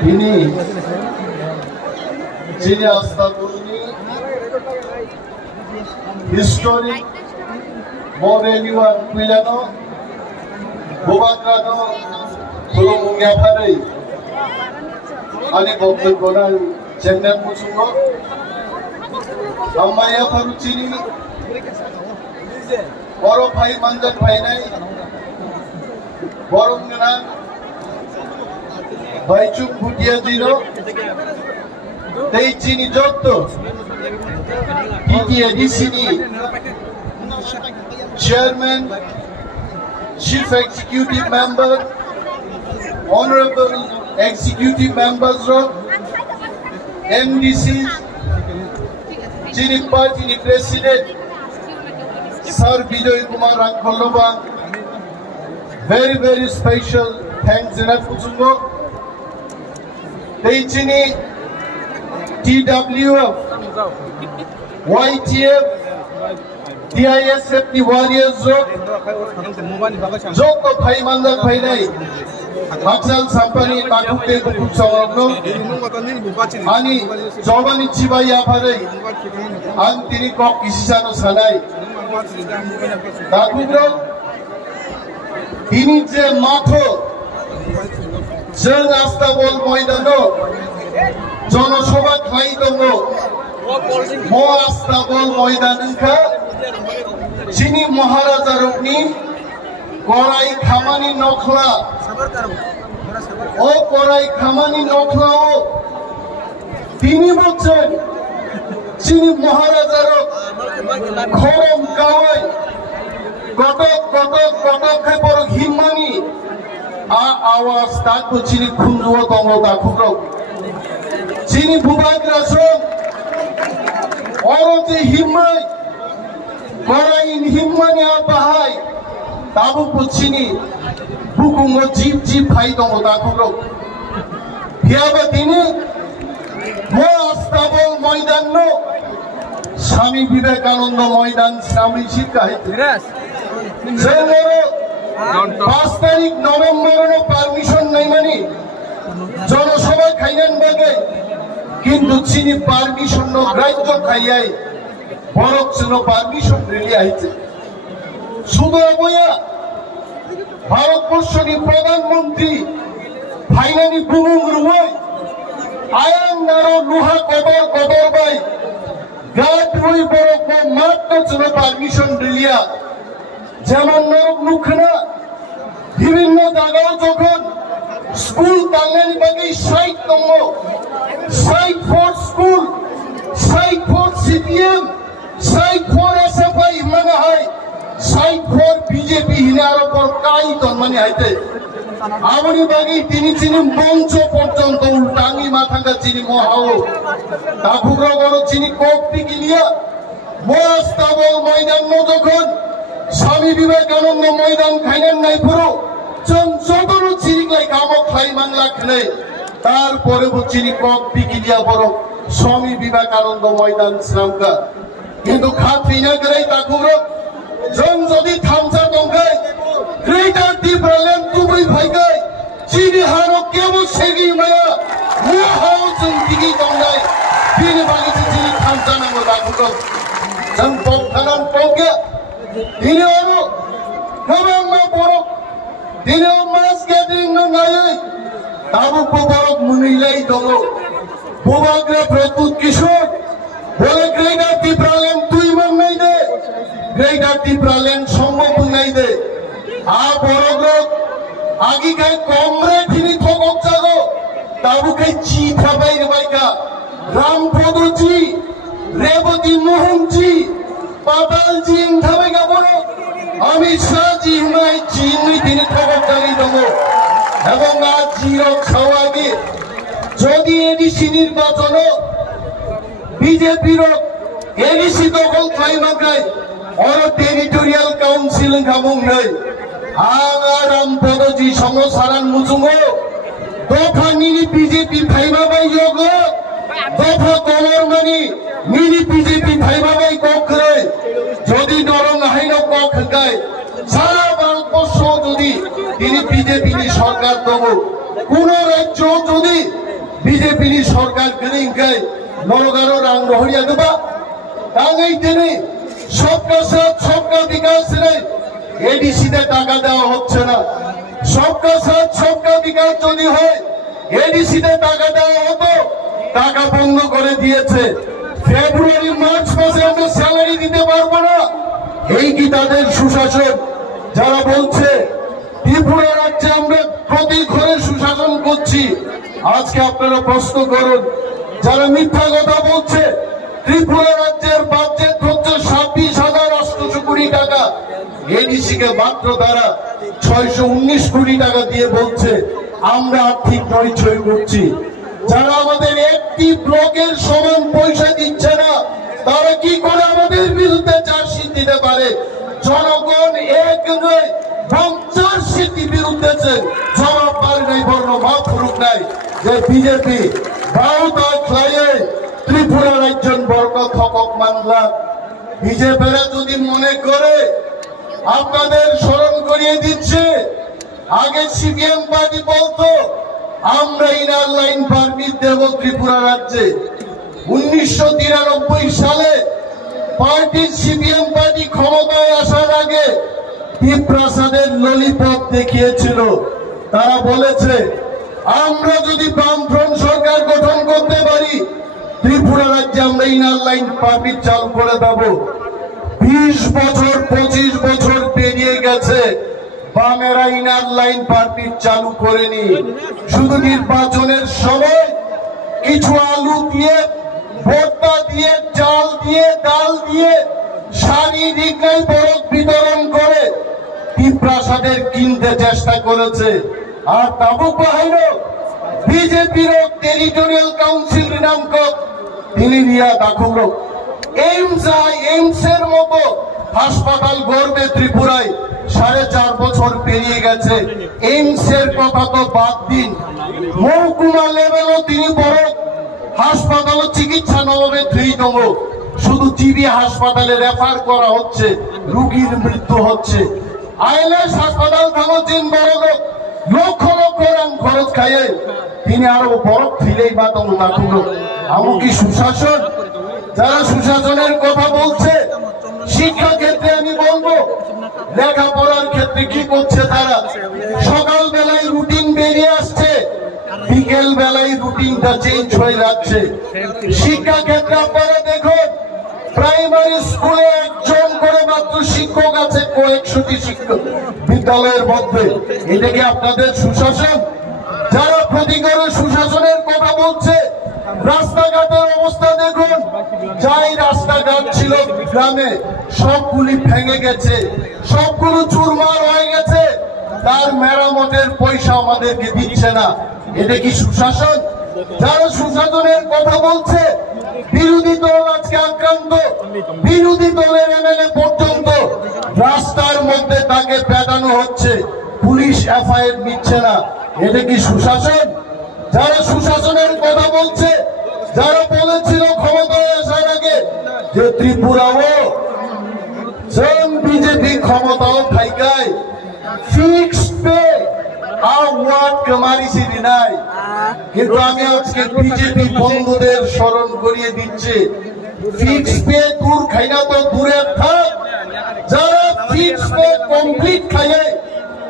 তিনি যিনি আস্থা কর্মী historic Moreliwan Pilano Bobakano Tulungia Pare Ali Bokul Gonan Jenna Musumo Amaya Paruchini Boro Pai Mandan Painai Borongana Baichuk Putia Dino Teichini Jotto TTADCD Chairman, Chief Executive Member, Honorable Executive Members of MDC, যিনি party president Sir Bijoy Kumar Rankholova, very special thanks enough Kuchungo. Teichini TWF, YTF, DISF the warriors Joko Bhai Mandal Bhai Nai Maxal Sampani Bakute Kukuk Sawagno Ani Jobani Chibaya Bharai Antini Kok Isisano Sanai Dakugro Ini Je Matho Jeng Astabol Moidano Jono Shoba Khai Dongo Mo Astabol Moidaninka Chini Maharaja Rukni Korai Khamani Nokhla O Korai Khamani Nokhla O Tini Bocchen Chini Maharaja Ruk Khorom Kawai Kotok Khepor Himmani Awas Taku Chini Khunduo Tongo Dakukro Chini Bubak Rasong Orote Himmai Korain Himmani Abahai Tabu Puchini Bukungo Jeep Hai Dongo Dakukro Hiaba Tini Mo Astabol Moidan No Swami Vivekananda Moidan Swami Shikha Jengoro 5 তারিখ নভেম্বরের permission নাই মানে জনসভা খাইলেন বাগে কিন্তু চিনি permission ন রাজ্য খাইয়াই বরকজন পারমিশন রেলি আইছে শুধু বয়া ভারতবর্ষের প্রধানমন্ত্রী ফাইনালি বুমুং রুই আয়াং নারো লুহা কবর বাই গাট রুই বরক মাত্র জন পারমিশন রেলিয়া যেমন নরক মুখনা বিভিন্ন জায়গায় যখন স্কুল বাঙালি বাগে সাইট দঙ্গ side for school side for CPM side for SFI মানে হয় সাইট ফর বিজেপি হিনার উপর কাই তন্মানি হাইতে আমনি বাগে তিনি চিনি মঞ্চ পর্যন্ত উল্টাঙ্গি মাথাঙ্গা চিনি মহাও দাফুগ্র বড় চিনি কপি গিলিয়া মোয়াস্তাবল ময়দান যখন স্বামী বিবেকানন্দ ময়দান খাইলেন নাই পুরো যতনো চিনিকলাই কামক খাই মাংলা খেলে তারপরে চিনি কক বিকি দিয়া বড় স্বামী বিবেকানন্দ ময়দান শ্রামকা কিন্তু খাতি না গেলেই তাকুর জন যদি থামসা দংখাই গ্রেটার ডিপ্রালেন তুবই ভাইগাই চিনি হারো কেবল সেগি মায়া মুহাও जों দিগি দংনাই বিনে বাগিছে চিনি থামসা নাঙ্গো তাকুর जों বকথানান পগে Dini oru, kabang ma borok, dini mas gathering no nayai, tabu ko borok munilai dongo, bobagra pratut kishor, bole greater Tipraland tui man nai de, greater Tipraland sombok nai de, borok agi kai comrade dini thokok jago, tabu kai chi thabai rebai ka, Ram Prodji, Revati Mohan ji. Babal ji ingthabe gabono ami saji himai chini dine khobor jani dongo ebong aaj jiro khawagi jodi ADC নির্বাচনো বিজেপির ADC দখল খাইমাকাই or territorial council খামুং নাই আরাম পদজি সংসারান মুজুঙ্গো দফা নিনি BJP viva by যোগ দফা কমর মানি নিনি BJP viva by কখরে যদি নরম হাইন কক গায় সারা ভারতবর্ষ যদি তিনি বিজেপি সরকার দেব কোন রাজ্য যদি বিজেপি সরকার কেনিংকে নরগারো রাং রহরিয়া দেবা তাই তিনি সবকা সাথ সবকা বিকাশ নেই এডিসিতে টাকা দেওয়া হচ্ছে না। সবকা সাথ সবকা বিকাশ যদি হয় এডিসিতে টাকা দেওয়া হতো, টাকা বন্ধ করে দিয়েছে। ফেব্রুয়ারি মার্চ মাসে আমরা স্যালারি দিতে পারবো না, এই কি তাদের সুশাসন? যারা বলছে ত্রিপুরা রাজ্যে আমরা প্রতি ঘরে সুশাসন করছি, আজকে আপনারা প্রশ্ন করুন। যারা মিথ্যা কথা বলছে, ত্রিপুরা রাজ্যের বাজেট হচ্ছে 26,800 কোটি টাকা, এডিসি কে মাত্র তারা 619 কোটি টাকা দিয়ে বলছে আমরা আর্থিক পরিচয় করছি। যারা আমাদের একটি ব্লকের সমান পয়সা দিচ্ছে না, তারা কি করে আমাদের বিরুদ্ধে চার্জশিট দিতে পারে? জনগণ এক নয় 50 বিরুদ্ধে জবাব পারে নাই, বর্ণ মাফ ফুরুক নাই যে বিজেপি ভারত খাইয়ে ত্রিপুরার একজন বর্গ থকক মানলা। বিজেপিরা যদি মনে করে আপনাদের স্মরণ করিয়ে দিচ্ছে, আগে সিপিএম পার্টি বলতো আমরা ইনার লাইন পারমিট দেব ত্রিপুরা রাজ্যে। 1993 সালে পার্টির সিপিএম পার্টি ক্ষমতায় আসার আগে দীপপ্রসাদের ললিপপ দেখিয়েছিল। তারা বলেছে আমরা যদি বামফ্রন্ট সরকার গঠন করতে পারি, ত্রিপুরা রাজ্যে আমরা ইনার লাইন পারমিট চালু করে দেব। 20 বছর 25 বছর পেরিয়ে গেছে, বামেরা ইনার লাইন পারমিট চালু করেনি। শুধু নির্বাচনের সময় কিছু আলু দিয়ে, ভর্তা দিয়ে, চাল দিয়ে, ডাল দিয়ে শারীরিক বরফ বিতরণ করে দীপপ্রসাদের কিনতে চেষ্টা করেছে। আর তাবুক বাহিনী বিজেপির টেরিটোরিয়াল কাউন্সিল নামক তিনি রিয়া দাখুল এইমস এর মতো হাসপাতাল গড়বে ত্রিপুরায়। 4.5 বছর পেরিয়ে গেছে, এইমস এর কথা তো বাদ দিন, মহকুমা লেভেলও তিনি বড় হাসপাতাল চিকিৎসা নবমে 3তম। শুধু টিবি হাসপাতালে রেফার করা হচ্ছে, রোগীর মৃত্যু হচ্ছে। আইএলএস হাসপাতাল থামছেন বড় লোক, লক্ষ লক্ষ রাম খরচ খাইয়ে তিনি আরো বরফ ফিলেই বাতম দাখুল। আমু কি সুশাসন? যারা সুশাসনের কথা বলছে, শিক্ষা ক্ষেত্রে আমি বলবো লেখাপড়ার ক্ষেত্রে কি করছে তারা? সকাল বেলায় রুটিন বেরিয়ে আসছে, বিকেল বেলায় রুটিনটা চেঞ্জ হয়ে যাচ্ছে। শিক্ষা ক্ষেত্রে আপনারা দেখুন, প্রাইমারি স্কুলে একজন করে মাত্র শিক্ষক আছে কয়েকশোটি শিক্ষক বিদ্যালয়ের মধ্যে। এটা কি আপনাদের সুশাসন? যারা প্রতিকারে সুশাসনের কথা বলছে, রাস্তাঘাটের অবস্থা দেখুন, যাই রাস্তাঘাট ছিল গ্রামে সবগুলি ভেঙে গেছে, সবগুলো চুরমার হয়ে গেছে, তার মেরামতের পয়সা আমাদেরকে দিচ্ছে না। এটা কি সুশাসন? যারা সুশাসনের কথা বলছে, বিরোধী দল আজকে আক্রান্ত, বিরোধী দলের এমএলএ পর্যন্ত রাস্তার মধ্যে তাকে পেটানো হচ্ছে, পুলিশ এফআইআর নিচ্ছে না। এটা কি সুশাসন? যারা সুশাসনের কথা বলছে, যারা বলেছিল ক্ষমতায় আসার আগে যে ত্রিপুরাও বিজেপি ক্ষমতাও থাইকায় ফিক্সড পে আওয়ার্ড কামারিছি নাই, কিন্তু আমি আজকে বিজেপি বন্ধুদের স্মরণ করিয়ে দিচ্ছি, ফিক্সড পে দূর খাইনা তো দূরে থাক, যারা ফিক্সড পে কমপ্লিট খাইয়ে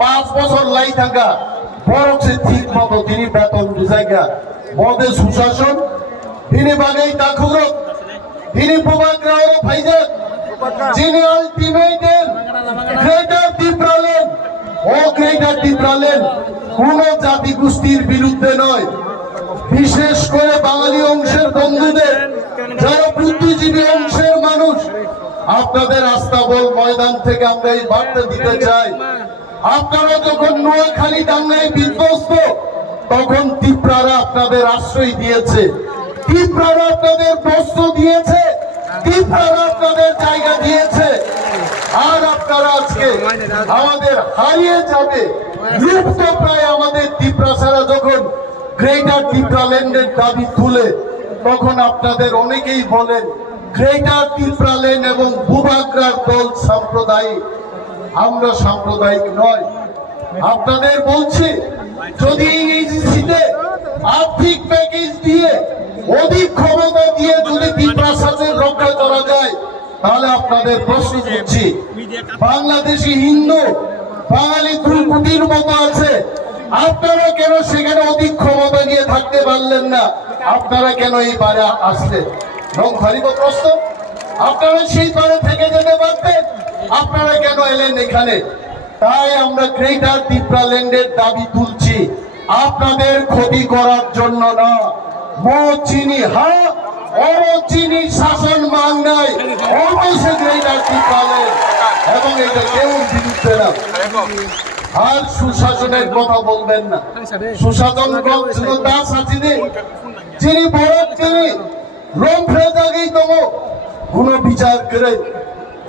5 বছর লাই থাকা বরংসে ঠিক মতো তিনি বেতন জায়গা মদে সুশাসন তিনি বাগাই দাখুল, তিনি প্রভাগ্রাহ ফাইজার, যিনি আলটিমেটের গ্রেটার ত্রিপুরালেন ও গ্রেটার ত্রিপুরালেন কোন জাতি গোষ্ঠীর বিরুদ্ধে নয়, বিশেষ করে বাঙালি অংশের বন্ধুদের, যারা বুদ্ধিজীবী অংশের মানুষ। আপনাদের আস্তাবল ময়দান থেকে আমরা এই বার্তা দিতে চাই, আপনারা যখন নোয়াখালী দাঙ্গায় বিধ্বস্ত, তখন ত্রিপুরারা আপনাদের আশ্রয় দিয়েছে, ত্রিপুরারা আপনাদের বস্ত্র দিয়েছে, ত্রিপুরারা আপনাদের জায়গা দিয়েছে। আর আপনারা আজকে আমাদের হারিয়ে যাবে, লুপ্ত প্রায় আমাদের ত্রিপুরা যখন গ্রেটার ত্রিপুরাল্যান্ডের দাবি তুলে, তখন আপনাদের অনেকেই বলেন গ্রেটার ত্রিপুরাল্যান্ড এবং ভূভাগ্রার দল সাম্প্রদায়িক। আমরা সাম্প্রদায়িক নয়। আপনাদের বলছি, যদি এই এজেন্সিতে আর্থিক প্যাকেজ আপনাদের প্রশ্ন করছি, বাংলাদেশি হিন্দু বাঙালি 2 কোটির মতো আছে, আপনারা কেন সেখানে অধিক ক্ষমতা নিয়ে থাকতে পারলেন না? আপনারা কেন এই পারে আসলেন? লঙ্ঘারিত প্রশ্ন। আপনারা সেই পারে থেকে যেতে পারতেন, আপনারা কেন এলেন এখানে? তাই আমরা গ্রেটার ত্রিপুরাল্যান্ডের দাবি তুলছি, আপনাদের ক্ষতি করার জন্য না। মো চিনি হা অরচিনি শাসন মান নাই, অবশ্যই গ্রেটার ত্রিপুরাল্যান্ড, এবং এটা কেউ বিরুদ্ধে না। আর সুশাসনের কথা বলবেন না। সুশাসন দাস আছে, যিনি বড় তিনি লোম ফেরাগেই তম কোন বিচার করে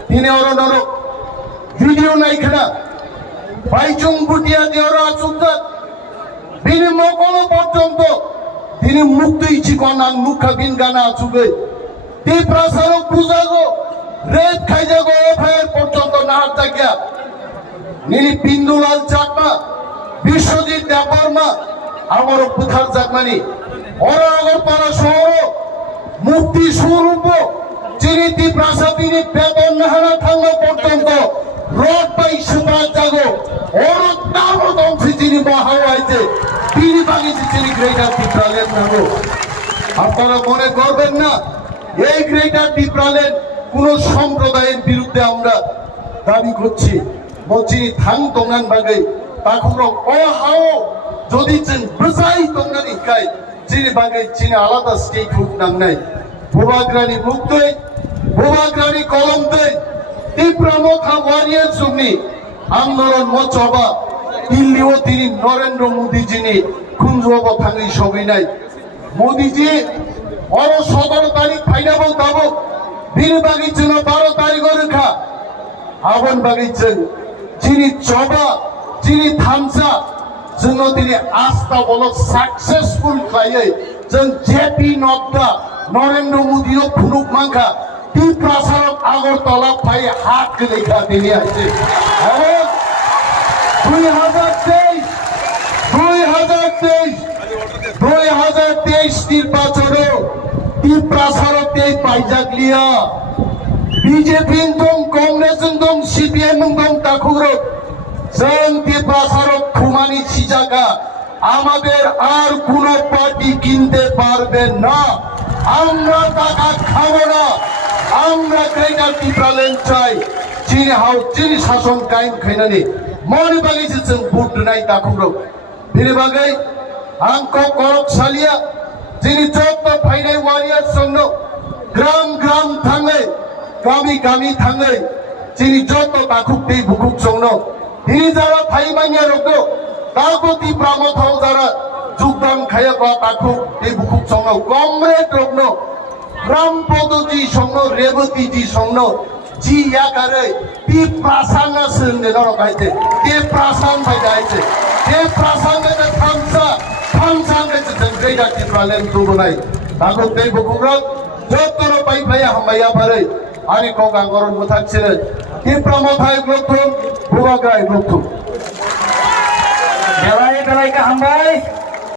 তিনি অরণর ভিডিও নাই খেলা বাইচুং বুটিয়া দিয়ে আচুকা তিনি মকল পর্যন্ত তিনি মুক্ত ইচ্ছি কনাং মুখা বিন গানা আচুকে তি প্রাসারক পূজাগো রেত খাইজাগো এফআইআর পর্যন্ত না থাকিয়া নিনি বিন্দুলাল চাকমা বিশ্বজিৎ দেববর্মা আমার পুথার চাকমানি ওরা আগরপাড়া শহর মুক্তি স্বরূপ যিনি ত্রিপ্রাসা তিনি বেতন নাহারা থাঙ্গা পর্যন্ত রোড বাই সুপার জাগো ওর নামত অংশে যিনি মহাও আইতে তিনি বাগিয়েছে যিনি গ্রেটার ত্রিপুরাল্যান্ড নাগো। আপনারা মনে করবেন না এই গ্রেটার ত্রিপুরাল্যান্ড কোন সম্প্রদায়ের বিরুদ্ধে আমরা দাবি করছি। বলছি থাং তঙ্গান বাগে তাকুর অহাও যদি চেন বসাই তঙ্গান ইকাই যিনি বাগে যিনি আলাদা স্টেট রুট নাম নাই ভোবাগ্রানি মুক্তই ভোবাগ্রানি কলমতই ত্রিপুরা মথা ওয়ারিয়ার সুমনি আন্দোলন মচবা দিল্লিও তিনি নরেন্দ্র মোদী যিনি খুঞ্জব থাঙ্গি সবই নাই মোদীজি অর 17 তারিখ ফাইনাবো দাবো বীর বাগিচুন 12 তারিখ রেখা আবন বাগিচুন যিনি চবা যিনি থামসা जोङो दिनै आस्था बल सक्सेसफुल खायै जों जेपी नड्डा नरेंद्र मोदीनो खुनुक मांखा ती प्रसारक আগরতলা फाइ हात गोलैखा दिनै आइছে এবং 2023 নির্বাচনে ती प्रसारक এই পাইজাগলিয়া বিজেপি দং কংগ্রেস দং সিপিএম দং তাকুরো जों ত্রিপ্রাসারক খুমানি ছিজাগা আমাদের আর কোন পার্টি কিনতে পারবে না। আমরা টাকা খাবো না। আমরা গ্রেটার ত্রিপুরাল্যান্ড চাই যিনি হাও যিনি শাসন কায়েম খাইনানি মনে বাগিছে जों ভোট নাই তাকুরো বিনি বাগै আংক করক সালিয়া যিনি যত ফাইনাই ওয়ারিয়ার জন্য গ্রাম গ্রাম থাঙ্গै গামি গামি থাঙ্গै যিনি যত তাকুক दै বুকুক জন্য তিনি যারা ভাই মাইয়া রোগ তাকে ত্রিপুরা মথাও যারা যোগদান খাইয়া বা তাকে এই বুকুক সঙ্গ কমরেড রোগ রাম পদ্ধতি সঙ্গ রেবতীজি সঙ্গ জি ইয়াকারে তি প্রাসাঙ্গা সঙ্গে নরকাইতে তে প্রাসাং ভাই যাইছে তে প্রাসাঙ্গে থামসা থামসাঙ্গে গ্রেটার ত্রিপুরাল্যান্ড দুবনাই তাকে এই বুকুক রোগ যতন পাই পাই হামাইয়া পারে আনি কোগা গরম মথাকছে ত্রিপুরা মথায় গ্রথম ভুবাগ্রায় গ্রথম Belai ka hambay.